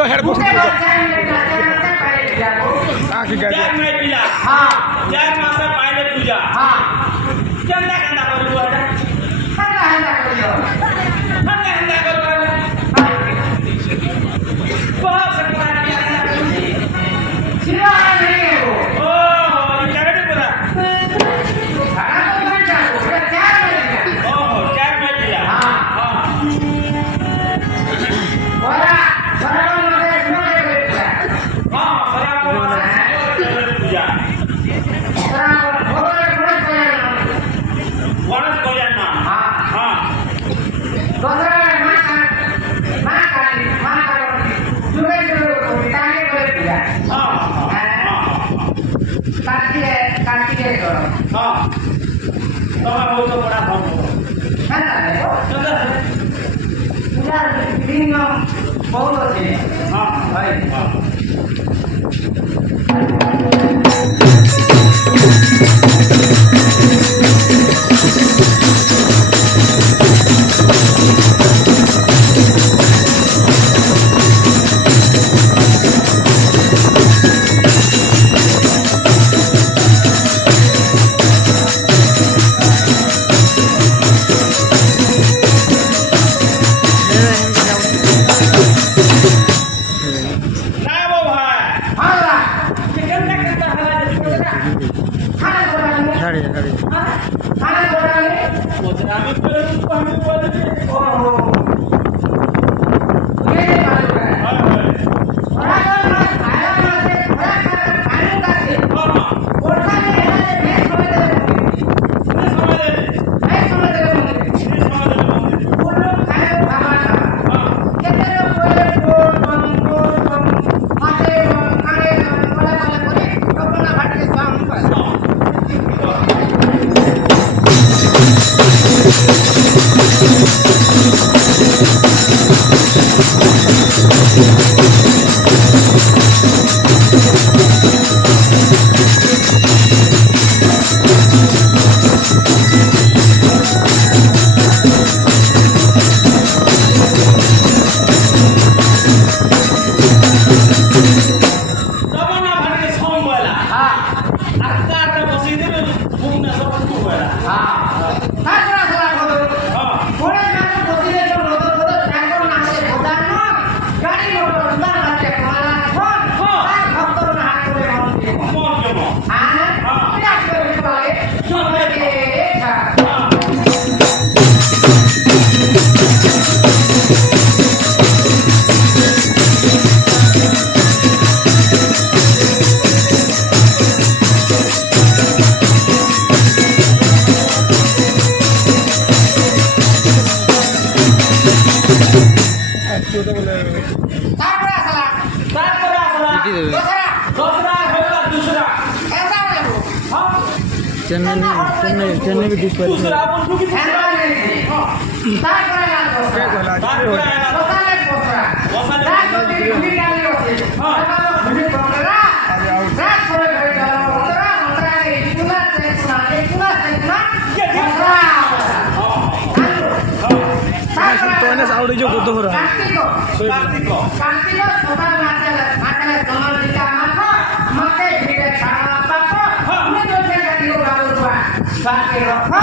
यो head post चार में पिला हाँ 4 मास पहले पूजा हाँ केंदा केंदा करू आडा ठंडा ठंडा करियो ठंडा ठंडा करू आडा बहुत सकता है सिवा नहीं है वो ओ चगड़ी पूरा खाना तो बन जाओ पूरा चार में ओ 4 में पिला हाँ हां बोला बराबर में सुनो ये बेटा हां बराबर पूजा बराबर बोले बोले वनस गोयाना हाँ हां दूसरा मां काटी जुगे जुगे ताने बोले पूजा हां काटी है करो हां तुम्हारा बहुत बड़ा भक्त है ना चंदा पूजा दिन बहुत होते हैं हां भाई हां ना वो भाई हाला चिकन का करता है खाना बोला गाड़ी गाड़ी खाना बोला मुद्रा में पहले तो हमें बोले थे ओहो ये नहीं मालूम है हां बराबर में आया में से बड़ा कर पानी का से हां वर्षा में रहने में समझ नहीं समझ वो लोग खाए खाना कितने लोग बोले बोल बम माथे खाने बोला बोला करे अपना भाट के शाम पर जमाना भर के सोम बोला हाँ अक्का रे मसीदे में घूमना सब कुछ बोला हाँ सारा सारा बोलो हां थोड़े में बसिले जो रोड ट्रैक्टर नाचे गोदानो गाड़ी मोटर अंदर नाचे कमाला फोन तार भक्तों ने हाथ में हम दिए मोर के मो हां क्या करे बाले सुने के था हां तापरा साला सात बड़ा साला दूसरा दूसरा होगा दूसरा ऐसा है वो हां चेन्नई भी डिस्प्ले दूसरा अपन सुखी ऐसा नहीं तापरा ना दूसरा सात बड़ा है ना वसाले दूसरा वसाले ताप तो भूमि डाली होती हाँ। भूमि बंगला रात थोड़े घरे जाओ मंत्रा मंत्रा ने कुला से कुला दूसरा तो आवड़ी जो बुद्ध हो रहा कार्तिक को कांतिलो सोता नाचले कमल दिका माखो मके भिड़े खाना पाको ने जो से गाड़ी गालो दुआ साके रखो